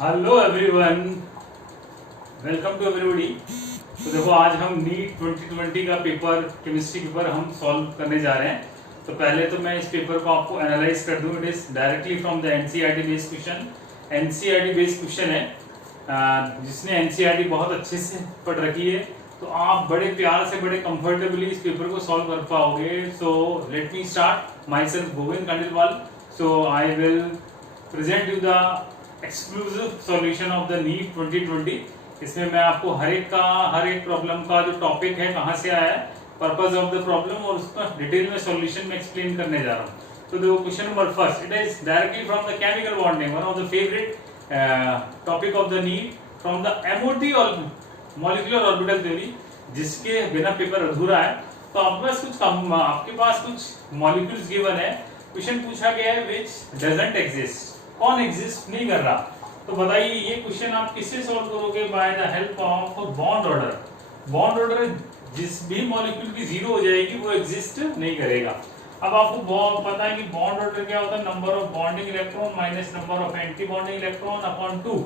Hello everyone, welcome to everybody. तो देखो आज हम नीट 2020 का पेपर केमिस्ट्री पेपर हम सॉल्व करने जा रहे हैं। तो पहले तो मैं इस पेपर को आपको एनालाइज कर दूं। It is directly from the NCERT based question. NCERT based question है, जिसने एनसीईआरटी बहुत अच्छे से पढ़ रखी है तो आप बड़े प्यार से बड़े कंफर्टेबली इस पेपर को सॉल्व कर पाओगे। So let me start. Myself Govind Khandelwal. So I will present you the exclusive solution of the NEET 2020। इसमें मैं आपको हर एक प्रॉब्लम का जो टॉपिक है, कहां से आया है, पर्पस ऑफ द प्रॉब्लम और उसका डिटेल में सॉल्यूशन में एक्सप्लेन करने जा रहा हूं। तो देखो question number first, it is directly from the chemical bonding, one of the favourite topic of the NEET, from the MOT और मॉलिक्यूलर ऑर्बिटल थ्योरी, जिसके बिना पेपर अधूरा है। तो आपके पास कुछ मॉलिक्यूल्स गिवन है। क्वेश्चन पूछा गया है विच डजंट एग्जिस्ट, कौन एग्जिस्ट नहीं कर रहा। तो बताइए ये क्वेश्चन आप किससे सॉल्व करोगे? By the help of bond order. Bond order जिस भी मॉलिक्यूल की जीरो हो जाएगी वो एग्जिस्ट नहीं करेगा। अब आपको पता है कि बॉन्ड ऑर्डर क्या होता है, number of bonding electron minus number of anti bonding electron upon 2।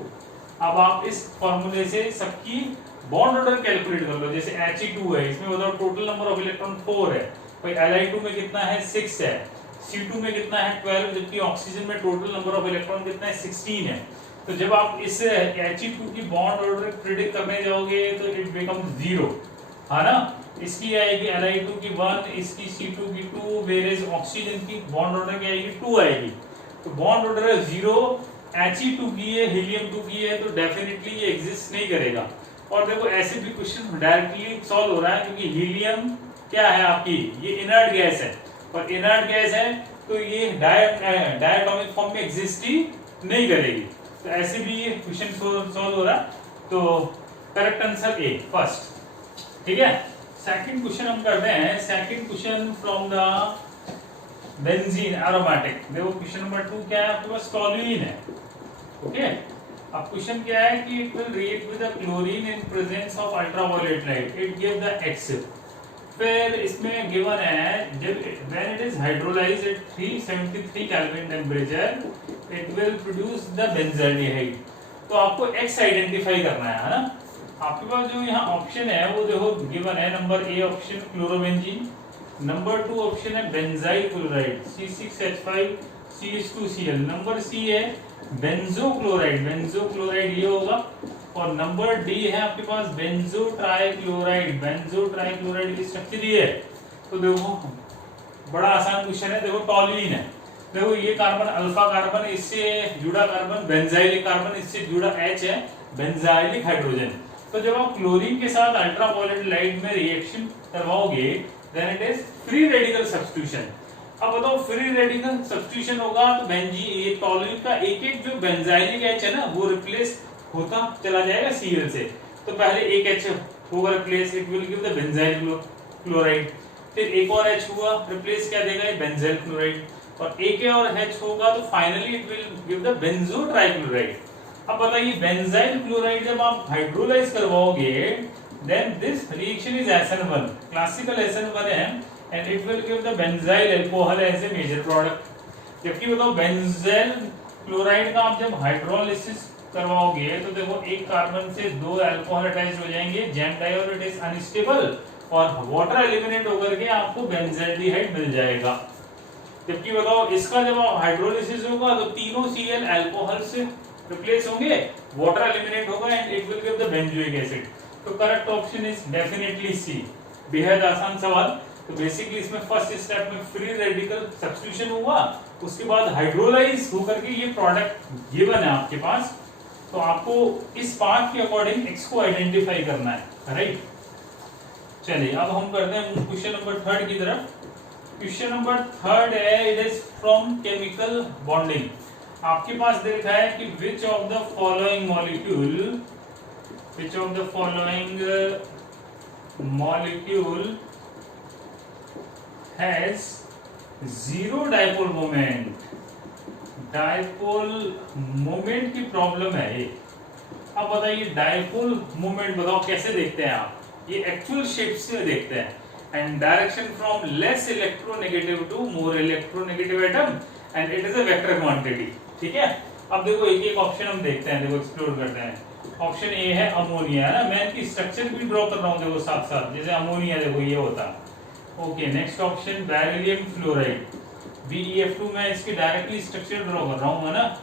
अब आप इस फॉर्मूले से सबकी बॉन्ड ऑर्डर कैलकुलेट कर लो। जैसे He2 है, इसमें बताओ टोटल नंबर ऑफ इलेक्ट्रॉन 4 है, भाई Li2 में कितना है 6 है, C2 में कितना है 12, जबकि ऑक्सीजन में टोटल नंबर ऑफ इलेक्ट्रॉन कितना है 16 है। तो जब आप इस He2 की बॉन्ड ऑर्डर प्रिडिक्ट करने जाओगे तो इट बिकम्स 0, है ना। इसकी आएगी Li2 की 1, इसकी C2 की 2, वेरेज ऑक्सीजन की बॉन्ड ऑर्डर की आएगी 2 आएगी। तो बॉन्ड ऑर्डर है 0, He2 की है, हीलियम 2 की है, तो डेफिनेटली ये एग्जिस्ट नहीं करेगा। और देखो ऐसे भी क्वेश्चन डायरेक्टली सॉल्व हो रहा है, क्योंकि हीलियम क्या है आपकी, ये इनर्ट गैस है, और इनर्ट गैस है तो ये डायटोमिक फॉर्म में एग्जिस्ट ही नहीं करेगी। तो ऐसे भी ये क्वेश्चन सॉल्व हो रहा है। तो करेक्ट आंसर ए फर्स्ट, ठीक है। सेकंड क्वेश्चन हम करते हैं। Second question from the benzene aromatic. देखो क्वेश्चन नंबर 2 क्या है, आपके पास टॉल्यूइन है, ओके। अब क्वेश्चन क्या है कि it will react with the chlorine in presence of ultraviolet light, it give the X. फिर इसमें गिवन है जब when it is hydrolysed at 373 kelvin temperature it will produce the benzaldehyde. तो आपको एक्स आइडेंटिफाई करना है ना। आपके पास जो यहाँ ऑप्शन है वो देखो गिवन है। Number A option chlorobenzene, number 2 option है benzyl chloride C6H5 CH2Cl, number C है बेंजोक्लोराइड, बेंजोक्लोराइड ये होगा, और नंबर डी है आपके पास बेंजो ट्राइक्लोराइड, बेंजो ट्राइक्लोराइड की स्ट्रक्चर ये है। तो देखो बड़ा आसान क्वेश्चन है। देखो टॉल्यूइन है, देखो ये कार्बन अल्फा कार्बन, इससे जुड़ा कार्बन बेंजाइलिक कार्बन, इससे जुड़ा H है बेंजाइलिक हाइड्रोजन। तो जब आप क्लोरीन के साथ अल्ट्रावायलेट लाइट में रिएक्शन करवाओगे then it is free radical substitution. अब बताओ फ्री रेडिकल सब्स्टिट्यूशन होगा तो ये टॉल्यूइन का एक एक जो बेंजाइलिक H है ना वो रिप्लेस होता चला जाएगा Cl से। तो पहले एक H होगा replace, it will give the benzyl chloride. फिर एक और H हुआ रिप्लेस, क्या देगा ये बेंजाइल क्लोराइड, और एक और H होगा तो finally it will give the benzotrichloride. अब बताइए बेंजाइल क्लोराइड जब आप हाइड्रोलाइज करवाओगे then this reaction is SN1, classical SN1 है, and it will give the benzyl alcohol as a major product. जबकि बताओ बेंजाइल क्लोराइड का आप जब हाइड्रोलाइसिस करवाओगे तो देखो एक कार्बन से 2 अल्कोहल अटैच हो जाएंगे, जैम डाई, और इट इज अनस्टेबल, और वाटर एलिमिनेट होकर के आपको बेंजाल्डिहाइड मिल जाएगा। जबकि बताओ इसका जब हाइड्रोलाइसिस होगा तो तीनों Cl अल्कोहल से रिप्लेस होंगे, वाटर एलिमिनेट होगा, and it will give the benzoic acid. तो करेक्ट ऑप्शन इज डेफिनेटली सी। बेहद आसान सवाल। तो बेसिकली इसमें फर्स्ट स्टेप में फ्री रेडिकल सब्स्टिट्यूशन हुआ, उसके बाद हाइड्रोलाइज होकर के ये प्रोडक्ट गिवन है आपके पास। तो आपको इस पार्ट के अकॉर्डिंग एक्स को आइडेंटिफाई करना है, राइट। चलिए अब हम करते हैं क्वेश्चन नंबर 3 की तरफ। क्वेश्चन नंबर 3 है, it is from chemical bonding. आपके पास देखा है कि which of the following molecule has zero dipole moment. Dipole moment की प्रॉब्लम है ये। अब बताइए डाइपोल मोमेंट बताओ कैसे देखते हैं आप, ये एक्चुअल शेप से देखते हैं, and direction from less electronegative to more electronegative atom, and it is a vector quantity, ठीक है। अब देखो एक एक ऑप्शन हम देखते हैं, देखो एक्सप्लोर करते हैं। ऑप्शन ए है अमोनिया, है ना, मैं इसकी स्ट्रक्चर भी ड्रॉ कर रहा हूँ देखो साथ साथ, जैसे अमोनिया देखो ये होता। Okay, next option beryllium fluoride, BeF2, मैं इसकी डायरेक्टली स्ट्रक्चर ड्रॉ कर रहा हूँ, है ना।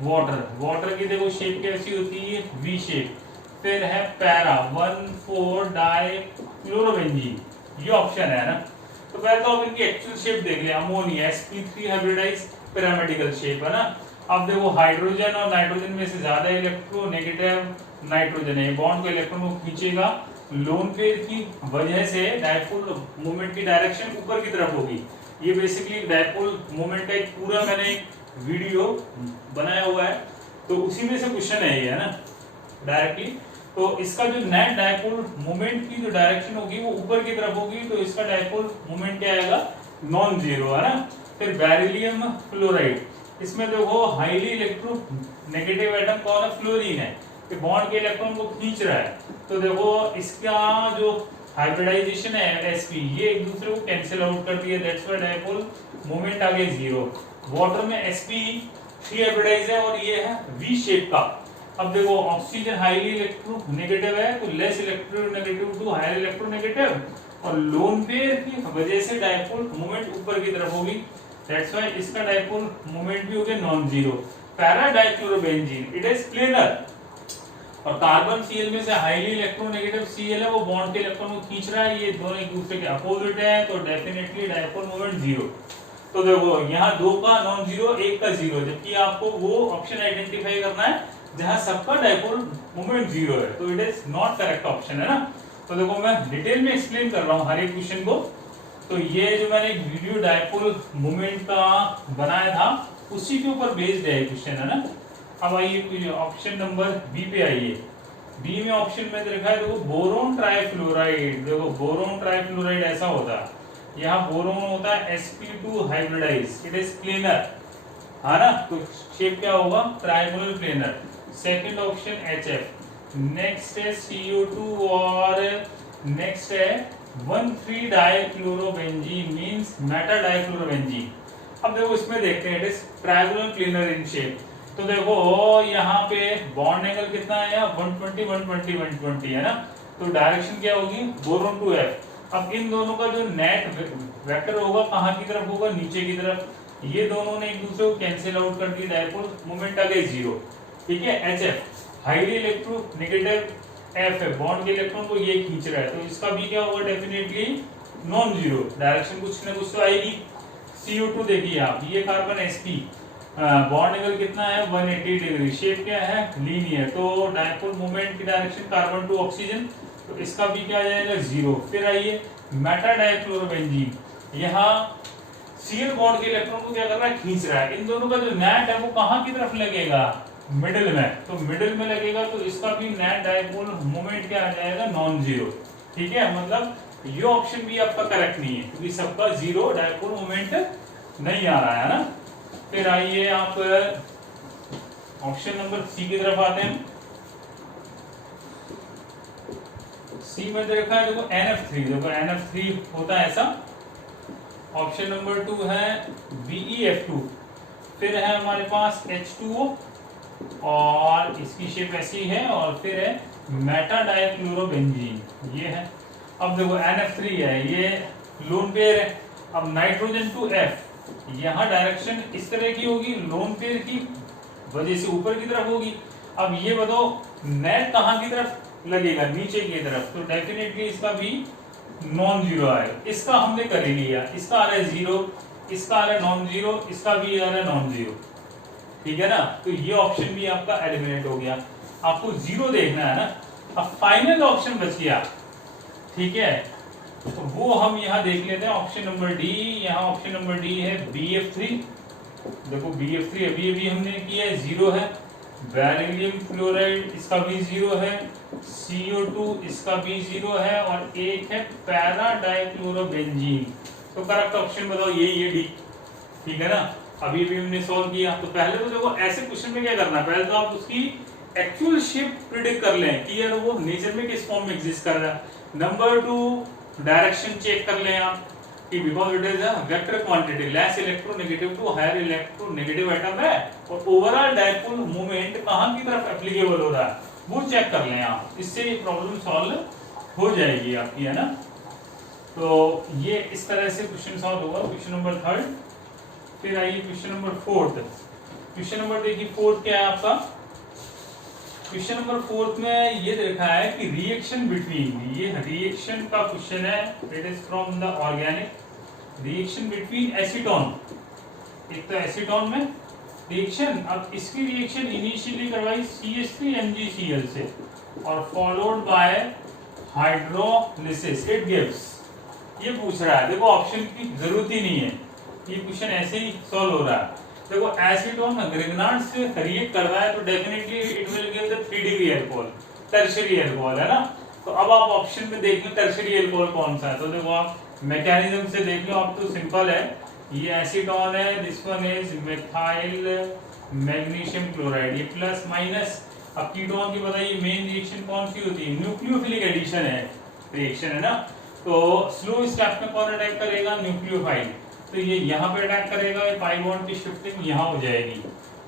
वाटर, वाटर की देखो शेप कैसी होती है, वी शेप। फिर है पैरा 1,4-डाइक्लोरोबेंजीन, ये ऑप्शन है ना। तो पहले तो आप इनकी एक्चुअल शेप देख ले, ammonia sp3 hybridise pyramidical shape, है ना। अब देखो हाइड्रोजन और नाइट्रोजन में से ज्यादा इलेक्ट्रोनेगेटिव नाइट्रोजन है, बॉन्ड के इलेक्ट्रॉन को खींचेगा, लोन पेयर की वजह से डायपोल मोमेंट की डायरेक्शन ऊपर की तरफ होगी। ये बेसिकली डायपोल मोमेंट का एक पूरा मैंने वीडियो बनाया हुआ है, तो उसी में से क्वेश्चन है ये, है ना, डायरेक्टली। तो इसका जो नेट डायपोल मोमेंट की जो डायरेक्शन होगी वो ऊपर की तरफ होगी, तो इसका डायपोल मोमेंट क्या आएगा, नॉन जीरो, है ना। फिर बेरिलियम फ्लोराइड, इसमें देखो हाईली इलेक्ट्रो नेगेटिव एटम कौन है, फ्लोरीन है, कि बॉन्ड के इलेक्ट्रॉन को खींच रहा है। तो देखो इसका जो हाइब्रिडाइजेशन है sp, ये एक दूसरे को कैंसिल आउट कर दिया, दैट्स व्हाई डायपोल मोमेंट आ गया जीरो। वाटर में sp3 हाइब्रिडाइज है और ये है वी शेप का। अब देखो ऑक्सीजन हाईली इलेक्ट्रोनेगेटिव है, तो less electronegative to higher electronegative, और लोन पेयर की वजह से डायपोल मोमेंट ऊपर की तरफ होगी, दैट्स व्हाई इसका डायपोल मोमेंट भी हो गया non zero. Para dichlorobenzene, it is planar, और कार्बन Cl में से हाईली इलेक्ट्रोनेगेटिव Cl है, वो बॉन्ड के इलेक्ट्रॉन को खींच रहा है, ये दोनों एक दूसरे के अपोजिट है, तो डेफिनेटली डायपोल मोमेंट जीरो। तो देखो यहाँ दो का नॉन जीरो, एक का जीरो, जबकि आपको वो ऑप्शन आइडेंटिफाई करना है जहां सबका डायपोल मोमेंट जीरो है, तो it is not correct option, है ना। तो देखो मैं डिटेल में एक्सप्लेन कर रहा हूँ हर एक क्वेश्चन को। तो ये जो मैंने एक वीडियो डायपोल मोमेंट का बनाया था, उसी के ऊपर बेस्ड है क्वेश्चन, है ना। अब आइए ऑप्शन नंबर बी पे आइए। बी में ऑप्शन में देखा है, देखो बोरोन ट्राइफ्लोराइड, देखो बोरोन ट्राइफ्लोराइड ऐसा होता है, यहाँ बोरोन होता है sp2 hybridise, it is planar, है ना, तो शेप क्या होगा, triangular planar. Second option HF, next है CO2, और नेक्स्ट है 1,3-डाइक्लोरोबेंजीन मींस मेटा डाइक्लोरोबेंजीन। अब देखो इसमें देखते हैं, it is triangular planar in shape. तो देखो यहाँ पे बॉन्ड एंगल कितना है, 120 120 120, है ना, तो डायरेक्शन क्या होगी, बोरोन टू F। अब इन दोनों का जो नेट वेक्टर होगा कहाँ की तरफ होगा, नीचे की तरफ, ये दोनों ने एक दूसरे को कैंसिल आउट कर दिया, डायपोल मोमेंट आ गई जीरो, ठीक है। HF हाईली इलेक्ट्रोनेगेटिव F है, बॉन्ड के इलेक्ट्रॉन को ये खींच रहा है, तो इसका भी क्या होगा, डेफिनेटली नॉन जीरो, डायरेक्शन कुछ ना कुछ तो आएगी। CO2 देखिए आप, ये कार्बन sp, बॉन्ड एंगल कितना है, 180 डिग्री, शेप क्या है, लीनियर, तो डायपोल मोमेंट की डायरेक्शन कार्बन टू ऑक्सीजन, तो इसका भी क्या आ जाएगा, जीरो। फिर आइए मेटा डाइक्लोरोबेंजीन, यहाँ Cl बॉन्ड के इलेक्ट्रॉन को क्या कर रहा है, खींच रहा है, इन दोनों का जो नेट है वो कहाँ की तरफ लगेगा, मिडिल में, तो मिडिल में लगेगा, तो इसका भी नेट डायपोल मोमेंट क्या आ जाएगा, नॉन जीरो, ठीक है। मतलब ये ऑप्शन भी आपका करेक्ट नहीं है, क्योंकि सबका जीरो डायपोल मोमेंट नहीं आ रहा है ना। फिर आइए आप ऑप्शन नंबर सी की तरफ आते हैं। सी में देखा है, देखो NF3, देखो NF3 होता है ऐसा। ऑप्शन नंबर 2 है BeF2, फिर है हमारे पास H2O, और इसकी शेप ऐसी है, और फिर है मेटा डाइक्लोरोबेंजीन, ये है। अब देखो NF3 है, ये लोन पेयर है। अब नाइट्रोजन टू F, यहाँ डायरेक्शन इस तरह की होगी, लोन पेयर की वजह से ऊपर की तरफ होगी। अब ये बताओ नेट कहाँ की तरफ लगेगा, नीचे की तरफ, तो डेफिनेटली इसका भी नॉन जीरो आएगा। इसका हमने कर ही लिया, इसका आ रहा है जीरो, इसका आ रहा है नॉन जीरो, इसका भी आ रहा है नॉन जीरो, ठीक है ना। तो ये ऑप्शन भी आपका एलिमिनेट हो गया, आपको जीरो देखना है ना। अब फाइनल ऑप्शन बच गया, ठीक है, तो वो हम यहाँ देख लेते हैं, ऑप्शन नंबर डी। यहाँ ऑप्शन नंबर डी है BeF3, देखो BeF3 अभी अभी हमने किया है, जीरो है। बेरिलियम फ्लोराइड, इसका भी जीरो है। CO2, इसका भी जीरो है, और एक है पैरा डाइक्लोरोबेंजीन। तो करेक्ट ऑप्शन बताओ, ये डी, ठीक है ना। अभी भी हमने सॉल्व किया। तो पहले तो देखो ऐसे क्वेश्चन में क्या करना, पहले तो आप उसकी एक्चुअल शेप प्रिडिक्ट कर लें कि यार वो नेचर में किस फॉर्म में एग्जिस्ट कर रहा है। नंबर 2, डायरेक्शन चेक कर लें आप। कि because it is a vector quantity, less electronegative to higher electronegative atom है, और ओवरऑल डायपोल मोमेंट कहां की तरफ एप्लीकेबल हो रहा है वो चेक कर लें आप, इससे ये प्रॉब्लम सॉल्व हो जाएगी आपकी, है ना। तो ये इस तरह से क्वेश्चन सॉल्व होगा, क्वेश्चन नंबर 3। फिर आइए क्वेश्चन नंबर 4। क्वेश्चन नंबर देखिए 4 क्या है आपका। क्वेश्चन नंबर 4 में ये देखा है कि रिएक्शन बिटवीन, ये रिएक्शन का क्वेश्चन है, it is from the organic, reaction between acetone, एक तो एसीटोन में रिएक्शन, अब इसकी रिएक्शन इनिशियली करवाई CH3 MgCl से और followed by hydrolysis, it gives, ये पूछ रहा है। देखो ऑप्शन की जरूरत ही नहीं है, ये क्वेश्चन ऐसे ही सॉल्व हो रहा है। देखो एसीटोन ग्रिग्नार्ड से रिएक्ट कर रहा है तो definitely it will give the 3 degree alcohol, tertiary alcohol, है ना। तो अब आप ऑप्शन में देख लो टर्शियरी अल्कोहल कौन सा है, तो देखो आप मैकेनिज्म से देख लो, अब तो सिंपल है, ये एसीटोन है, this one is methyl magnesium chloride, ये प्लस माइनस। अब कीटोन की बताइए मेन रिएक्शन कौन सी होती है, न्यूक्लियोफिलिक एडिशन है रिएक्शन, है ना। तो स्लो स्टेप में कौन अटैक करेगा, न्यूक्लियोफाइल, तो ये यहाँ पे अटैक करेगा, ये पाई बॉन्ड की शिफ्टिंग यहाँ हो जाएगी,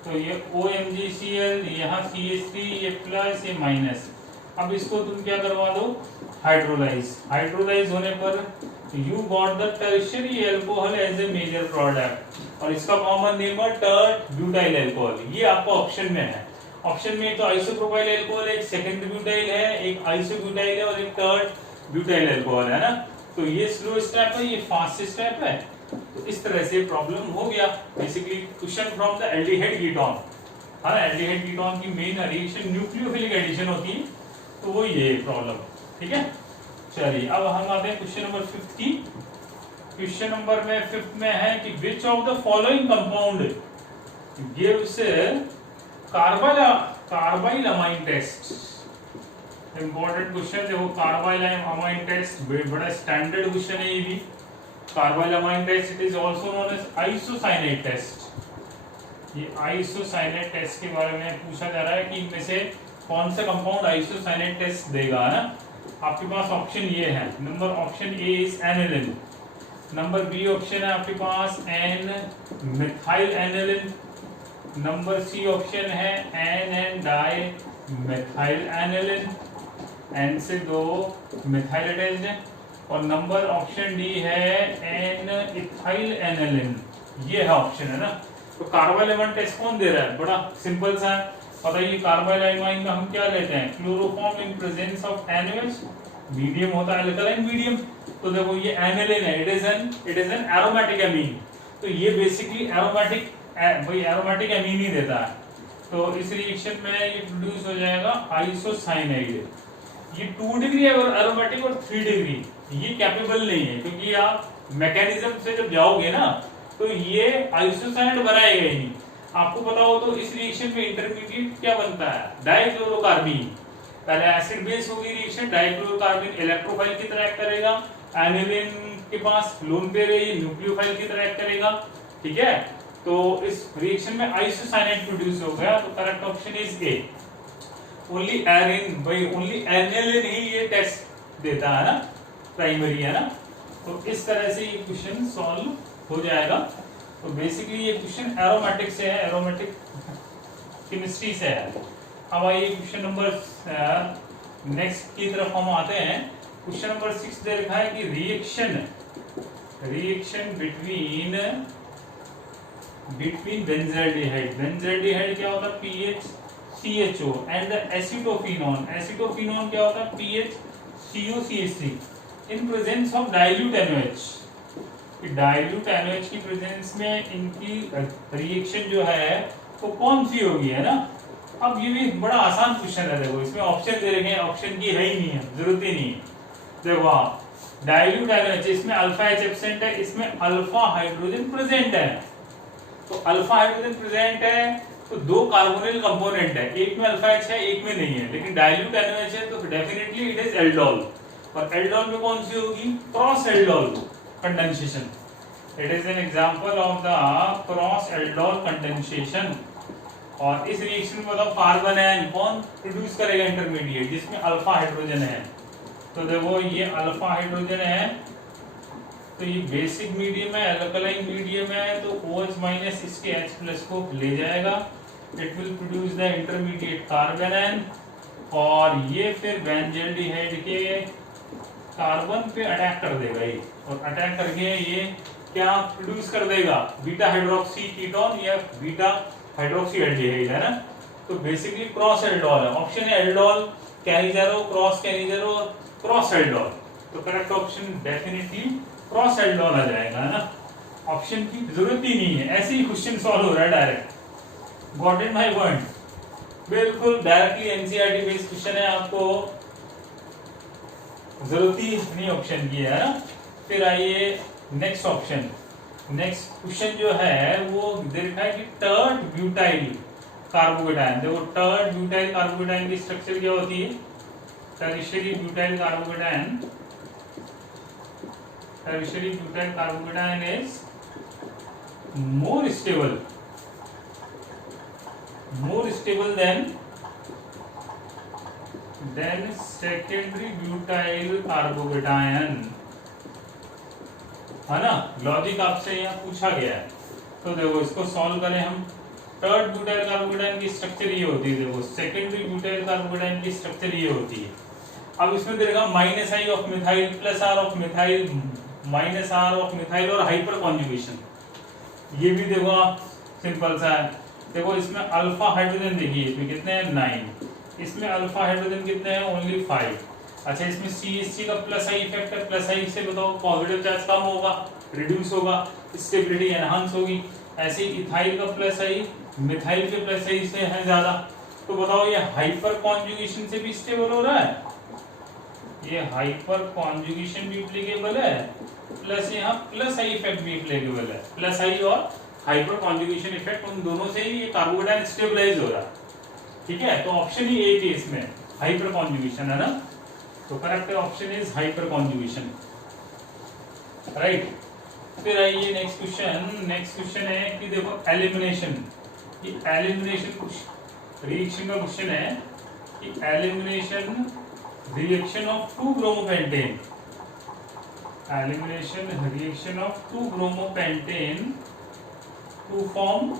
तो ये OMgCl, यहाँ CH3, ये प्लस ये माइनस। अब इसको तुम क्या करवा दो, हाइड्रोलाइज, हाइड्रोलाइज होने पर you got the tertiary alcohol as a major product, और इसका कॉमन नेम है टर्ट ब्यूटाइल अल्कोहल, ये आपको ऑप्शन में है। ऑप्शन में तो आइसोप्रोपाइल अल्कोहल, एक सेकेंडरी ब्यूटाइल है, एक आइसोब्यूटाइल है और एक टर्ट ब्यूटाइल अल्कोहल, है ना। तो ये स्लो स्टेप है, ये फास्ट स्टेप है, तो इस तरह से प्रॉब्लम हो गया। Basically question from the aldehyde ketone, हाँ एल्डिहाइड कीटोन की मेन रिएक्शन न्यूक्लियोफिलिक एडिशन होती है, तो वो ये प्रॉब्लम, ठीक है। चलिए अब हम आते हैं क्वेश्चन नंबर 5 की। क्वेश्चन नंबर में 5 में है कि which of the following compound gives carbylamine test, important question. देखो कार्बाइल अमाइन टेस्ट बड़ा स्टैंडर्ड क्वेश्चन है, ये भी carbylamine test, it is also known as isocyanate test. ये आइसोसाइनेट टेस्ट के बारे में पूछा जा रहा है कि इनमें से कौन सा कंपाउंड आइसोसाइनेट टेस्ट देगा, है ना। आपके पास ऑप्शन ये है, number option A is aniline, number B option है आपके पास N methyl aniline, number C option है N dimethyl aniline, N से 2 मिथाइल अटैच्ड है, और नंबर ऑप्शन डी है एन इथाइल एनिलिन, ये है ऑप्शन, है ना। तो कार्बाइल अमाइन टेस्ट कौन दे रहा है, बड़ा सिंपल सा है, बताइए। कार्बाइल अमाइन में हम क्या लेते हैं, chloroform in presence of NaOH, medium होता है अल्कलाइन मीडियम, तो देखो ये एनिलिन है, it is an aromatic amine, तो ये बेसिकली एरोमेटिक एमीन ही देता है, तो इस रिएक्शन में ये प्रोड्यूस हो जाएगा आइसोसाइनाइड। ये 2 डिग्री है और एरोमेटिक और 3 डिग्री ये कैपेबल नहीं है, क्योंकि आप मैकेनिज्म से जब जाओगे ना तो ये आइसोसाइनाइड बनाएगा ही नहीं। आपको पता हो तो इस रिएक्शन में इंटरमीडिएट क्या बनता है, डाइक्लोरोकार्बीन, पहले एसिड बेस होगी रिएक्शन, डाइक्लोरोकार्बीन इलेक्ट्रोफाइल की तरह एक्ट करेगा, एनिलिन के पास लोन पेयर है, ये न्यूक्लियोफाइल की तरह एक्ट करेगा, ठीक है। तो इस रिएक्शन में आइसोसाइनाइड प्रोड्यूस हो गया, तो correct option is A, only एरिन, भाई ओनली एनिलिन ही ये टेस्ट देता है ना, प्राइमरी, है ना। तो इस तरह से ये क्वेश्चन सॉल्व हो जाएगा। तो बेसिकली ये क्वेश्चन एरोमेटिक से है, एरोमेटिक केमिस्ट्री से है। अब आइए क्वेश्चन नंबर नेक्स्ट की तरफ हम आते हैं। क्वेश्चन नंबर 6 दे रखा है कि रिएक्शन बिटवीन बेंजल्डिहाइड, बेंजल्डिहाइड क्या होता है PHCHO एंड एसिटोफिनोन, एसिटोफिनोन क्या होता है PHCOCH3 in presence of dilute NaOH। Dilute NaOH की प्रेजेंस में इनकी रिएक्शन जो है वो कौन सी होगी, है ना। अब ये भी बड़ा आसान क्वेश्चन है, देखो इसमें ऑप्शन दे रखे हैं, ऑप्शन की है ही नहीं है, जरूरत ही नहीं है। देखो आप डाइल्यूट NaOH, इसमें अल्फा H एब्सेंट है, इसमें अल्फा हाइड्रोजन प्रेजेंट है, तो अल्फा हाइड्रोजन प्रेजेंट है तो 2 कार्बोनिल कंपोनेंट है, एक में अल्फा H है एक में नहीं है, लेकिन डाइल्यूट NaOH है तो डेफिनेटली इट इज एल्डोल, और एल्डोल में कौन सी होगी, cross aldol condensation, it is an example of the cross aldol condensation. और इस रिएक्शन में बताओ कार्बन आयन कौन प्रोड्यूस करेगा इंटरमीडिएट, जिसमें अल्फा हाइड्रोजन है, तो देखो ये अल्फा हाइड्रोजन है, तो ये बेसिक मीडियम है, अल्कलाइन मीडियम है, तो OH माइनस इसके H+ को ले जाएगा, it will produce the intermediate carbon, और ये फिर बेंजल्डिहाइड के कार्बन पे अटैक कर देगा ये, और अटैक करके ये क्या प्रोड्यूस कर देगा, बीटा हाइड्रोक्सी कीटोन या बीटा हाइड्रोक्सी एल्डिहाइड, है ना। तो बेसिकली क्रॉस एल्डोल है, ऑप्शन है aldol, Cannizzaro, cross Cannizzaro, cross aldol. तो correct option definitely cross aldol आ जाएगा, है ना। ऑप्शन की जरूरत ही नहीं है, ऐसे ही क्वेश्चन सॉल्व हो रहा है direct. Got it my point? बिल्कुल डायरेक्टली एनसीईआरटी बेस्ड क्वेश्चन है, आपको जरूरत ही नहीं ऑप्शन की, है ना। फिर आइए नेक्स्ट ऑप्शन, नेक्स्ट क्वेश्चन जो है वो देखा है कि टर्ट ब्यूटाइल कार्बोकेटायन। देखो टर्ट ब्यूटाइल कार्बोकेटायन की स्ट्रक्चर क्या होती है, tertiary butyl carbocation, tertiary butyl carbocation is more stable than secondary butyl carbocation, है ना। लॉजिक आपसे यहाँ पूछा गया है, तो देखो इसको सॉल्व करें हम। टर्ड ब्यूटाइल कार्बोकेटायन की स्ट्रक्चर ये होती है, देखो सेकेंडरी ब्यूटाइल कार्बोकेटायन की स्ट्रक्चर ये होती है। अब इसमें देखा -I of methyl plus R of methyl minus R of methyl और हाइपर कॉन्जुगेशन, ये भी देखो आप सिंपल सा है। देखो इसमें अल्फा हाइड्रोजन देखिए, इसमें कितने हैं 9, इसमें अल्फा हाइड्रोजन कितने हैं ओनली 5। अच्छा इसमें CH3 का +I इफेक्ट है, +I से बताओ पॉजिटिव चार्ज कम होगा, रिड्यूस होगा, स्टेबिलिटी एनहांस होगी। ऐसे इथाइल का +I मिथाइल के +I से है ज्यादा, तो बताओ ये हाइपर कॉन्जुगेशन से भी स्टेबल हो रहा है, ये हाइपर कॉन्जुगेशन भी एप्लीकेबल है, प्लस यहाँ +I इफेक्ट भी एप्लीकेबल है। +I और हाइपर कॉन्जुगेशन इफेक्ट उन दोनों से ही ये कार्बोकेटायन स्टेबलाइज हो रहा है, ठीक है। तो ऑप्शन ही एक है इसमें, हाइपर कॉन्जुगेशन, है ना। तो correct option is hyper conjugation, right. फिर आइए नेक्स्ट क्वेश्चन, नेक्स्ट क्वेश्चन है कि देखो एलिमिनेशन, ये एलिमिनेशन रिएक्शन का क्वेश्चन है कि elimination reaction of 2 bromopentane, elimination reaction of 2 bromopentane to form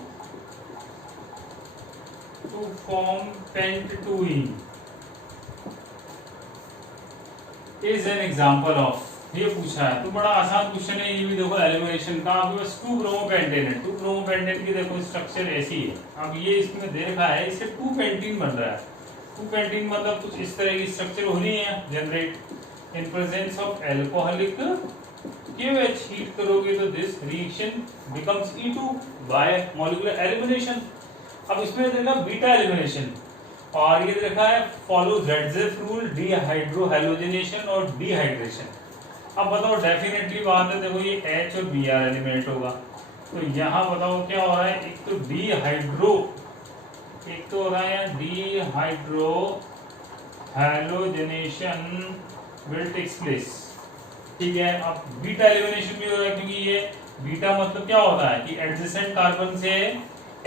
pent2ene is an example of, ये पूछा है। तो बड़ा आसान क्वेश्चन है ये भी, देखो एलिमिनेशन का, आपके पास 2 ब्रोमोपेंटेन है, 2 ब्रोमोपेंटेन की देखो स्ट्रक्चर ऐसी है। अब ये इसमें दे रखा है, इससे 2 पेंटीन बन रहा है, 2 पेंटीन मतलब कुछ इस तरह की स्ट्रक्चर हो रही है generate in presence of alcoholic KOH, heat करोगे तो this reaction becomes E2 bye molecular elimination. अब इसमें देखा बीटा एलिमिनेशन, और ये देखा है फॉलो ज़ेडज़ेफ रूल, डीहाइड्रोहैलोजिनेशन और डिहाइड्रेशन। अब बताओ डेफिनेटली बात है, देखो ये H और Br एलिमेंट होगा, तो यहाँ बताओ क्या हो रहा है, एक तो डिहाइड्रो, एक तो हो रहा है dehydrohalogenation will takes place, ठीक है। अब बीटा एलिमिनेशन भी हो रहा है, क्योंकि ये बीटा मतलब क्या होता है कि एडजेसेंट कार्बन से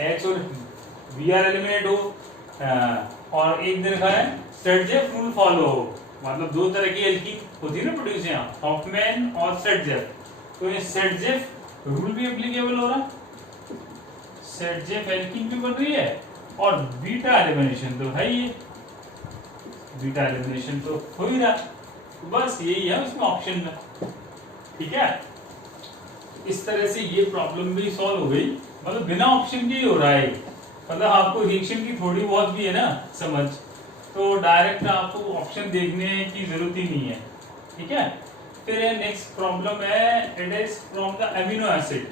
H और Br एलिमिनेट हो, और एक दे रखा है ज़ेडज़ेफ रूल फॉलो हो, मतलब 2 तरह की एल्कीन होती है ना प्रोड्यूस यहाँ, हॉफमैन और ज़ेडज़ेफ। तो ये ज़ेडज़ेफ रूल भी एप्लीकेबल हो रहा है, ज़ेडज़ेफ एल्कीन भी बन रही है, और बीटा एलिमिनेशन तो है ही, बीटा एलिमिनेशन तो हो ही रहा, बस यही है उसमें ऑप्शन में, ठीक है। इस तरह से ये प्रॉब्लम भी सॉल्व हो गई, मतलब बिना ऑप्शन के ही हो रहा है, मतलब आपको रिएक्शन की थोड़ी बहुत भी है ना समझ, तो डायरेक्ट आपको ऑप्शन देखने की जरूरत ही नहीं है, ठीक है। फिर नेक्स्ट प्रॉब्लम है, it is from the amino acid.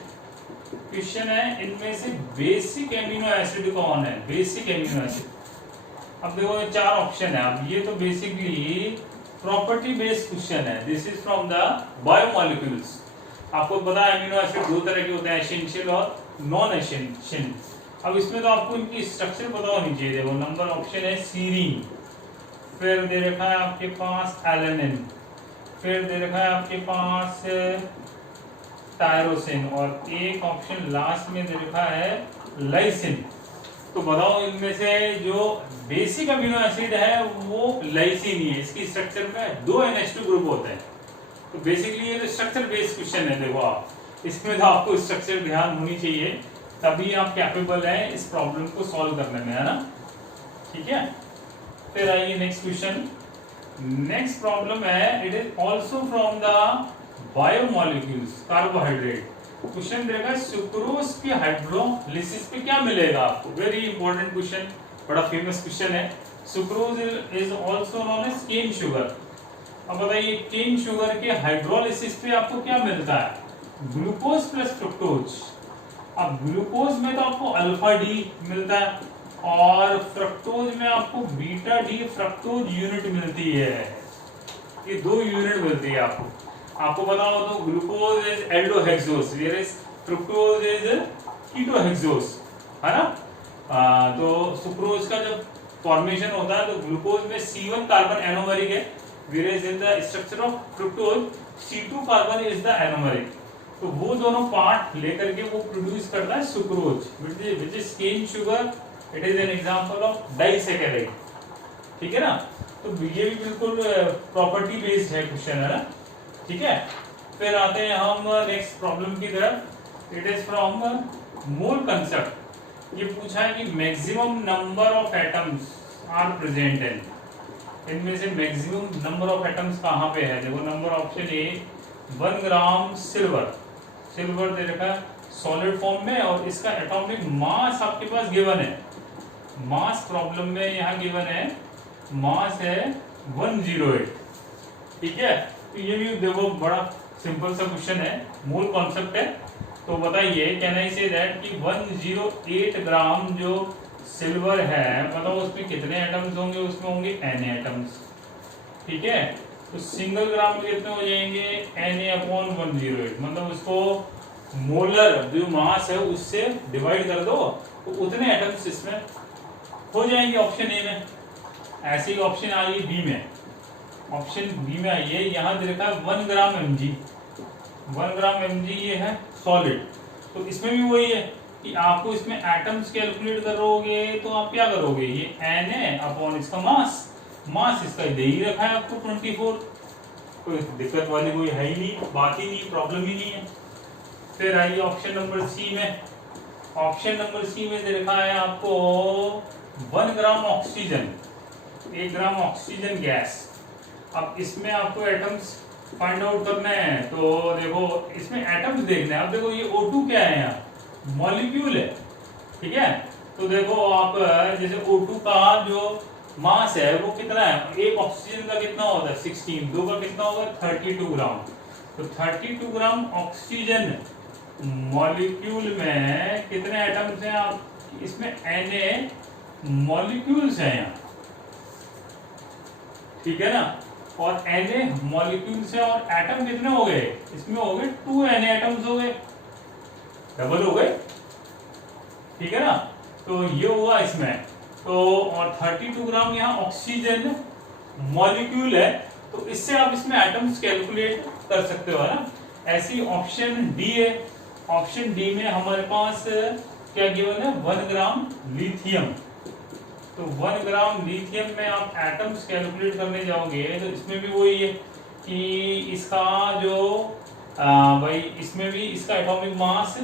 Question है इनमें से बेसिक एमिनो एसिड कौन है, बेसिक एमिनो एसिड। अब देखो ये 4 ऑप्शन है, अब ये तो बेसिकली प्रॉपर्टी बेस्ड क्वेश्चन है, this is from the biomolecules. आपको पता है एमिनो एसिड 2 तरह के होते हैं, एसेंशियल और नॉन एसेंशियल। अब इसमें तो आपको इनकी स्ट्रक्चर पता होनी चाहिए। देखो नंबर ऑप्शन है सीरीन, फिर दे रखा है आपके पास एलेनिन, फिर दे रखा है आपके पास टायरोसिन, और एक ऑप्शन लास्ट में दे रखा है लाइसिन। तो बताओ इनमें से जो बेसिक अमीनो एसिड है वो लाइसिन ही है, इसकी स्ट्रक्चर में 2 NH2 ग्रुप होते हैं, तो बेसिकली ये स्ट्रक्चर बेस्ड क्वेश्चन है। देखो आप इसमें तो आपको स्ट्रक्चर ध्यान होनी चाहिए, तभी आप कैपेबल हैं इस प्रॉब्लम को सॉल्व करने में, है ना। ठीक है, फिर आइए नेक्स्ट क्वेश्चन। नेक्स्ट प्रॉब्लम है, it is also from the biomolecules carbohydrate. Question देगा सुक्रोज की हाइड्रोलिसिस पे क्या मिलेगा आपको। वेरी इंपॉर्टेंट क्वेश्चन, बड़ा फेमस क्वेश्चन है। Sucrose is also known as cane sugar. अब बताइए केन शुगर के हाइड्रोलिसिस पे आपको क्या मिलता है, ग्लूकोज प्लस फ्रुक्टोज। अब ग्लूकोज में तो आपको अल्फा डी मिलता है और फ्रक्टोज में आपको बीटा डी फ्रक्टोज यूनिट मिलती है। ये 2 यूनिट मिलती है आपको पता हो तो glucose is aldohexose where fructose is ketohexose, है ना। तो सुक्रोज का जब फॉर्मेशन होता है तो ग्लूकोज में C1 कार्बन एनोमरिक है, where in the structure of fructose C2 carbon is the anomeric. तो वो दोनों पार्ट लेकर के वो प्रोड्यूस करता है sucrose which is cane sugar. It is an example of disaccharide. ठीक है ना, तो ये भी बिल्कुल प्रॉपर्टी बेस्ड है क्वेश्चन, है ना। ठीक है, फिर आते हैं हम नेक्स्ट प्रॉब्लम की तरफ। It is from mole concept. ये पूछा है कि maximum number of atoms are present in, इनमें से मैक्सिमम नंबर ऑफ एटम्स कहां पे है। देखो number option A 1 gram silver दे रखा है सॉलिड फॉर्म में और इसका एटॉमिक मास आपके पास गिवन है। मास प्रॉब्लम में यहां गिवन है, मास है 108। ठीक है, तो ये भी देखो बड़ा सिंपल सा क्वेश्चन है, मूल कॉन्सेप्ट है। तो बताइए कैन आई से दैट कि 108 ग्राम जो सिल्वर है, बताओ उसमें कितने एटम्स होंगे, उसमें होंगे Na एटम्स। ठीक है, तो सिंगल ग्राम में कितने हो जाएंगे Na/108, मतलब उसको मोलर जो मास है उससे डिवाइड कर दो तो उतने एटम्स इसमें हो जाएंगे ऑप्शन ए में। ऐसे ही ऑप्शन आइए बी में, ऑप्शन बी में आइए, यहां दे रखा है 1 ग्राम mg। 1 ग्राम mg ये है सॉलिड, तो इसमें भी वही है कि आपको इसमें एटम्स कैलकुलेट करोगे तो आप क्या करोगे, ये Na अपॉन इसका मास इसका दे ही रखा है आपको 24। कोई दिक्कत वाली कोई है ही नहीं, बात ही नहीं, प्रॉब्लम ही नहीं है। फिर आइए ऑप्शन नंबर सी में। ऑप्शन नंबर सी में दे रखा है आपको 1 gram oxygen, 1 gram oxygen gas. अब इसमें आपको एटम्स फाइंड आउट करना है, तो देखो इसमें एटम्स देखना है। अब देखो ये O2 क्या है, यहाँ मॉलिक्यूल है। ठीक है, तो देखो आप जैसे O2 का जो मास है वो कितना है, एक ऑक्सीजन का कितना होता है 16, 2 का कितना होगा 32 ग्राम। तो 32 ग्राम ऑक्सीजन मॉलिक्यूल में कितने एटम्स हैं, आप इसमें Na मॉलिक्यूल्स हैं यहाँ। ठीक है ना, और Na मॉलिक्यूल्स है और एटम कितने हो गए, इसमें हो गए 2 Na एटम्स हो गए, डबल हो गए। ठीक है ना, तो ये हुआ इसमें। तो और 32 ग्राम यहाँ ऑक्सीजन मॉलिक्यूल है, तो इससे आप इसमें एटम्स कैलकुलेट कर सकते हो, है ना। ऐसी ऑप्शन डी है। ऑप्शन डी में हमारे पास क्या गिवन है, 1 ग्राम लिथियम। तो 1 ग्राम लिथियम में आप एटम्स कैलकुलेट करने जाओगे तो इसमें भी वही है कि इसका जो भाई इसमें भी इसका एटॉमिक मास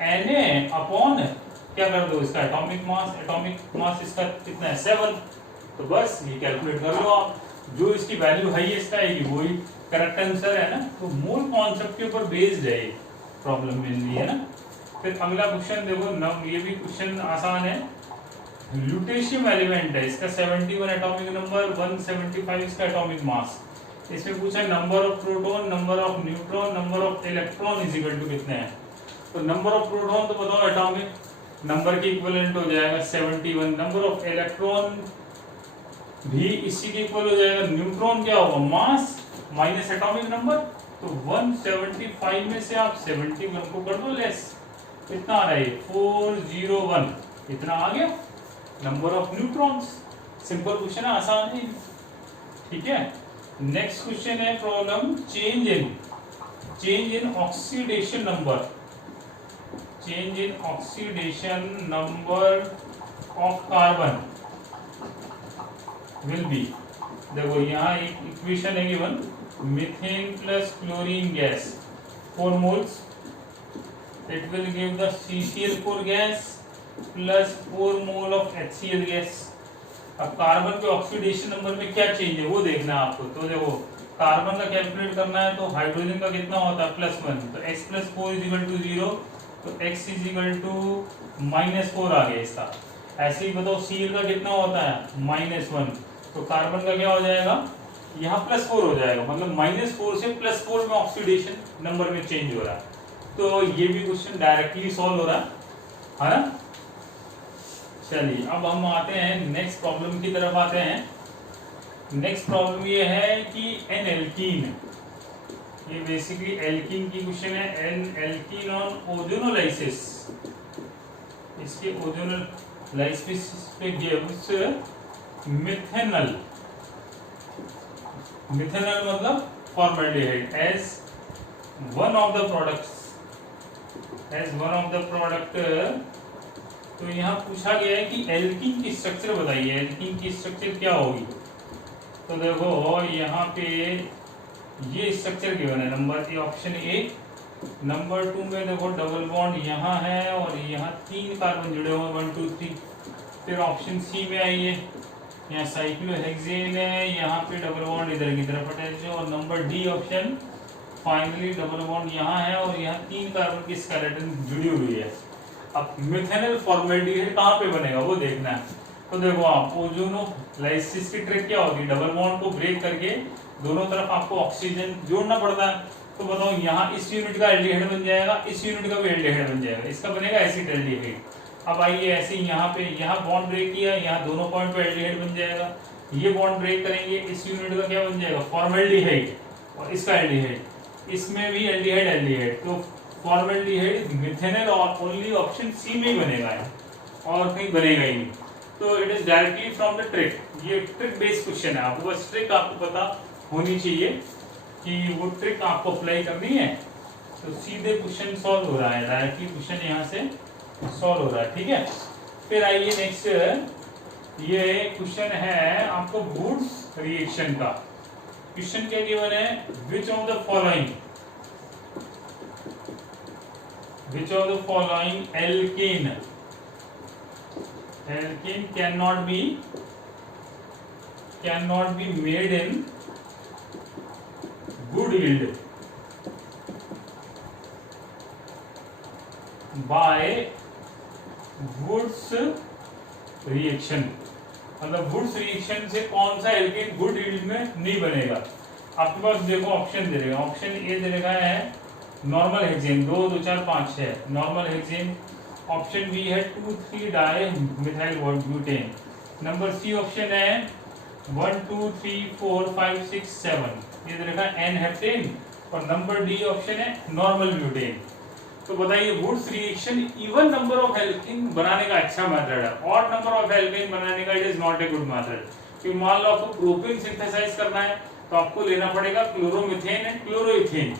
Na अपॉन क्या कर दो, इसका एटॉमिक मास इसका कितना है 7। तो बस ये कैलकुलेट कर लो आप, जो इसकी वैल्यू हाईएस्ट आएगी वही करेक्ट आंसर है ना। तो मूल कॉन्सेप्ट के ऊपर बेस्ड है ये प्रॉब्लम मिल रही है ना। फिर अगला क्वेश्चन देखो, ये भी क्वेश्चन आसान है। ल्यूटेशियम एलिमेंट है, इसका 71 एटॉमिक नंबर, 175 इसका एटॉमिक मास। इसमें पूछा number of proton, number of neutron, number of electron is equal to कितने हैं। तो नंबर ऑफ प्रोटॉन तो बताओ एटॉमिक नंबर के इक्विवेलेंट हो जाएगा 71। नंबर ऑफ इलेक्ट्रॉन भी इसी के इक्वल हो जाएगा। न्यूट्रॉन क्या होगा, मास माइनस एटॉमिक नंबर। तो 175 में से आप 71 को कर दो लेस, कितना आ रहा है 401, इतना आ गया number of neutrons. Simple question है, आसान है। ठीक है, नेक्स्ट क्वेश्चन है problem change in oxidation number. Change in oxidation number of carbon will be, देखो यहाँ एक इक्वेशन है given methane plus chlorine gas 4 moles, it will give the CCl4 gas plus 4 mole of HCl gas. अब carbon के oxidation number में क्या change है वो देखना है आपको। तो देखो कार्बन का कैलकुलेट करना है तो हाइड्रोजन का कितना होता है +1, तो x + 4 = 0, तो x = -4 आ गया इसका। ऐसे ही बताओ Cl का कितना होता है -1, तो कार्बन का क्या हो जाएगा यहाँ +4 हो जाएगा, मतलब -4 से +4 में ऑक्सीडेशन नंबर में चेंज हो रहा है। तो ये भी क्वेश्चन डायरेक्टली सॉल्व हो रहा है ना। चलिए अब हम आते हैं नेक्स्ट प्रॉब्लम की तरफ आते हैं। नेक्स्ट प्रॉब्लम ये है कि एन एल्कीन, ये बेसिकली एल्कीन की क्वेश्चन है। एन एल्कीन ऑन ओजोनोलाइसिस, इसके ओजोनोलाइसिस पे गिव्स मिथेनॉल, मिथेनॉल मतलब formaldehyde as one of the products, as one of the product. तो यहाँ पूछा गया है कि एल्कीन की स्ट्रक्चर बताइए, एल्कीन की स्ट्रक्चर क्या होगी। तो देखो यहाँ पे ये स्ट्रक्चर गिवन है, number A option A. Number 2 में देखो डबल बॉन्ड यहाँ है और यहाँ 3 कार्बन जुड़े हुए 1 2 3। फिर ऑप्शन सी में आइए, यहाँ साइक्लोहेक्सेन है, यहाँ पे डबल बॉन्ड इधर की तरफ अटैच है। और number D option finally double bond यहाँ है और यहाँ 3 कार्बन की स्केलेटन जुड़ी हुई है। अब मिथेनॉल फॉर्मल्डिहाइड कहाँ पे बनेगा वो देखना है। तो देखो आप ओजोनोलाइसिस की ट्रिक क्या होती है, डबल बॉन्ड को ब्रेक करके दोनों तरफ आपको ऑक्सीजन जोड़ना पड़ता है। तो बताओ यहाँ इस यूनिट का एल्डिहाइड बन जाएगा, इस यूनिट का भी एल्डिहाइड बन जाएगा, इसका बनेगा एसिटाल्डिहाइड। अब आइए ऐसे यहाँ पे, यहाँ बॉन्ड ब्रेक किया, यहाँ दोनों पॉइंट पे एल्डिहाइड बन जाएगा। ये बॉन्ड ब्रेक करेंगे, इस यूनिट का क्या बन जाएगा फॉर्मल्डिहाइड और इसका एल्डिहाइड, इसमें भी एल्डिहाइड एल्डिहाइड। तो फॉर्मल्डिहाइड मिथेनॉल और ओनली ऑप्शन सी में ही बनेगा है और कहीं बनेगा ही नहीं। तो it is directly from the trick, ये ट्रिक बेस्ड क्वेश्चन है। आपको बस ट्रिक आपको पता होनी चाहिए कि वो ट्रिक आपको अप्लाई करनी है, तो सीधे क्वेश्चन सॉल्व हो रहा है, डायरेक्टली क्वेश्चन यहाँ से सॉल्व हो रहा है। ठीक है, फिर आइए नेक्स्ट, ये क्वेश्चन है आपको वुड्स रिएक्शन का। क्वेश्चन क्या गिवन है, विच of the following, which of the following alkane cannot be made in good yield by Woods reaction। मतलब वुड्स रिएक्शन से कौन सा एल्केन गुड यील्ड में नहीं बनेगा। आपके पास देखो ऑप्शन दे देगा, ऑप्शन ए दे रखा है normal hexane 2 2 4 5 6 normal hexane. Option B है 2 3 dimethyl butane. Number C option है 1 2 3 4 5 6 7, ये देखा एन हेप्टेन। और नंबर डी ऑप्शन है नॉर्मल ब्यूटेन। तो बताइए Wurtz reaction even number of alkene बनाने का अच्छा मेथड है, ऑड नंबर ऑफ एल्केन बनाने का it is not a good method. क्योंकि मान लो आपको प्रोपेन सिंथेसाइज करना है तो आपको लेना पड़ेगा chloromethane and chloroethane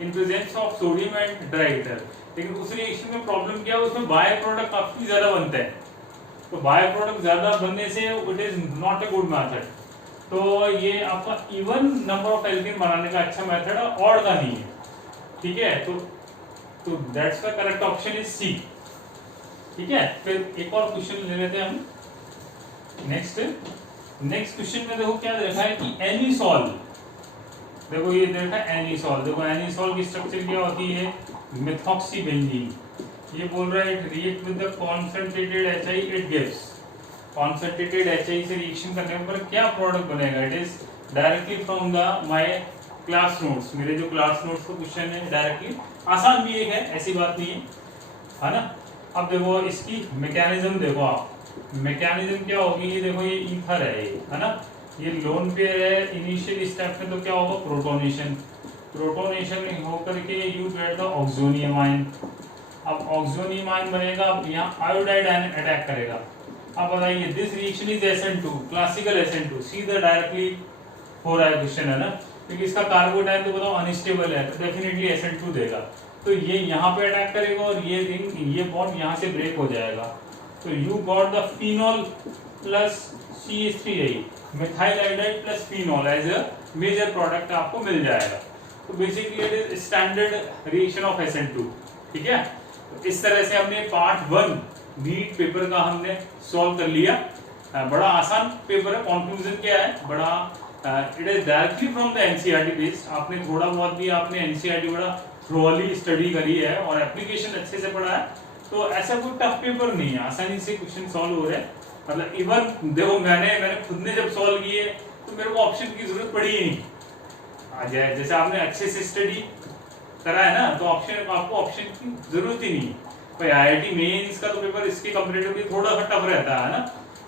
in presence of sodium and dry ether. लेकिन उस रिएक्शन में प्रॉब्लम क्या है, उसमें बाय प्रोडक्ट काफी ज्यादा बनता है, तो बाय प्रोडक्ट ज्यादा बनने से it is not a good method. तो ये आपका इवन नंबर ऑफ एल्केन बनाने का अच्छा मेथड है, ऑड का नहीं है। ठीक है, तो that's the correct option is C. ठीक है, फिर एक और क्वेश्चन ले लेते हैं हम। नेक्स्ट क्वेश्चन में देखो क्या देखा है कि एनिसॉल, देखो ये देखा एनिसॉल। देखो एनिसॉल की स्ट्रक्चर क्या होती है, मेथॉक्सीबेंजीन। ये बोल रहा है it react with the concentrated HI it gives. Concentrated HI से रिएक्शन करने पर क्या प्रोडक्ट बनेगा, it is directly from the my class notes. मेरे जो क्लास नोट्स का क्वेश्चन है डायरेक्टली, आसान भी एक है, ऐसी बात नहीं है ना। अब देखो इसकी मैकेनिज्म देखो आप, मैकेनिज्म क्या होगी, ये देखो ये ईथर है ना, ये लोन पेयर है। इनिशियल स्टेप में तो क्या होगा प्रोटोनेशन, प्रोटोनेशन होकर के you get the oxonium ion. अब ऑक्सोनियम आयन बनेगा, अब यहाँ आयोडाइड आयन अटैक करेगा। अब बताइए this reaction is SN2, classical SN2, सीधा डायरेक्टली हो रहा है क्वेश्चन है ना, क्योंकि इसका कार्बो टाइप तो बताओ अनस्टेबल है, तो डेफिनेटली SN2 देगा। तो ये यहाँ पे अटैक करेगा और ये रिंग, ये बॉन्ड यहाँ से ब्रेक हो जाएगा। तो you got the phenol plus CH3 methyl iodide plus phenol as a major product आपको मिल जाएगा। तो basically it is standard reaction of SN2। ठीक है, तो इस तरह से हमने पार्ट 1 नीट पेपर का हमने सॉल्व कर लिया। बड़ा आसान पेपर है। कंक्लूजन क्या है, बड़ा it is directly from the NCERT based. आपने थोड़ा बहुत भी आपने NCERT बड़ा थ्रोली स्टडी करी है और एप्लीकेशन अच्छे से पढ़ा है, तो ऐसा कोई टफ पेपर नहीं है, आसानी से क्वेश्चन सॉल्व हो रहे हैं। मतलब इवन देखो मैंने खुद ने जब सॉल्व किए तो मेरे को ऑप्शन की जरूरत पड़ी ही नहीं। जैसे आपने अच्छे से स्टडी करा है ना, तो आपको ऑप्शन की जरूरत ही नहीं है। भाई IIT मेंस का तो पेपर इसके कंपैरेटिवली थोड़ा सा टफ रहता है ना।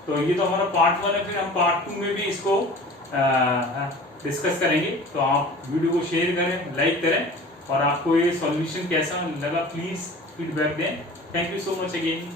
तो ये तो हमारा पार्ट 1 है, फिर हम पार्ट 2 में भी इसको डिस्कस करेंगे। तो आप वीडियो को शेयर करें, लाइक करें, और आपको ये सॉल्यूशन कैसा लगा प्लीज फीडबैक दें। Thank you so much again.